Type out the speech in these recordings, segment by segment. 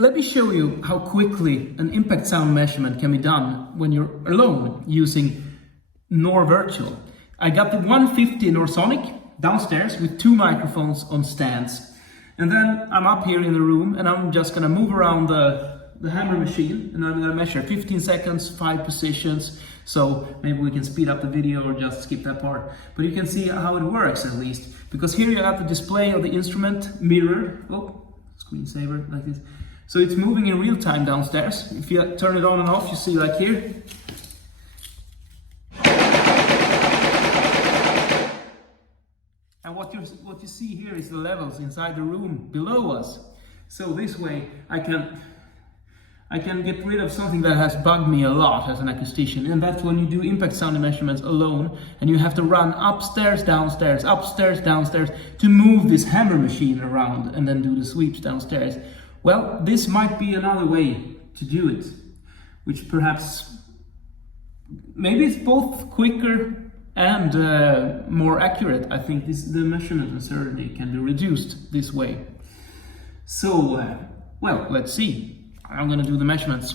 let me show you how quickly an impact sound measurement can be done when you're alone using NorVirtual. I got the 150 Norsonic downstairs with 2 microphones on stands. And then I'm up here in the room and I'm just gonna move around the hammer machine and I'm gonna measure 15 seconds, 5 positions. So maybe we can speed up the video or just skip that part. But you can see how it works at least. Because here you have the display of the instrument mirrored. Oh, screensaver like this. So it's moving in real time downstairs. If you turn it on and off, you see like here. And what you see here is the levels inside the room below us. So this way I can get rid of something that has bugged me a lot as an acoustician, and that's when you do impact sound measurements alone and you have to run upstairs, downstairs to move this hammer machine around and then do the sweeps downstairs. Well, this might be another way to do it, which perhaps, maybe it's both quicker and more accurate. I think the measurement uncertainty can be reduced this way. So, well, let's see. I'm going to do the measurements.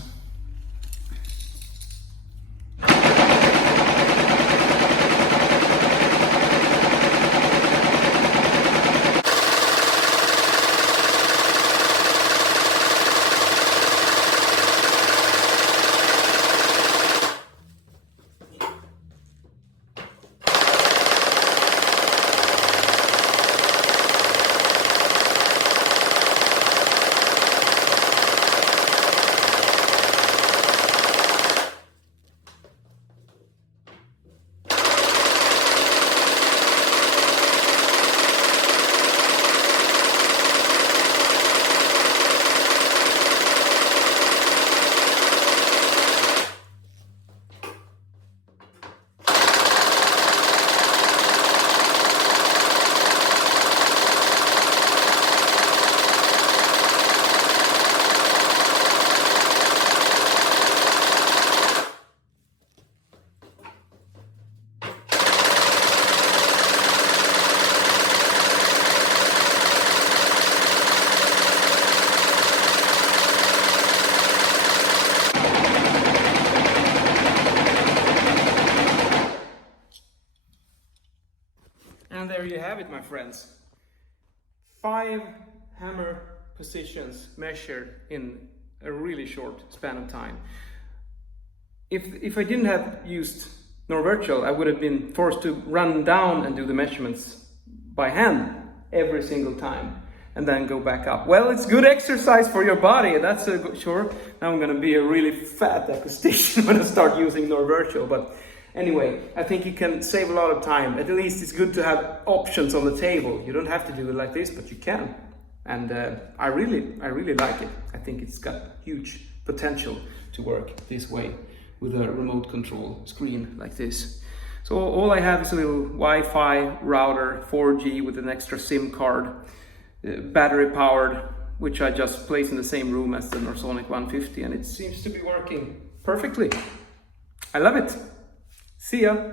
And there you have it, my friends. 5 hammer positions measured in a really short span of time. If I didn't have used NorVirtual, I would have been forced to run down and do the measurements by hand every single time and then go back up. Well, it's good exercise for your body, that's sure. Now I'm gonna be a really fat acoustician when I start using NorVirtual, but anyway, I think you can save a lot of time. At least it's good to have options on the table. You don't have to do it like this, but you can. And I really like it. I think it's got huge potential to work this way with a remote control screen like this. So all I have is a little Wi-Fi router, 4G with an extra SIM card, battery powered, which I just place in the same room as the Norsonic 150, and it seems to be working perfectly. I love it. See ya!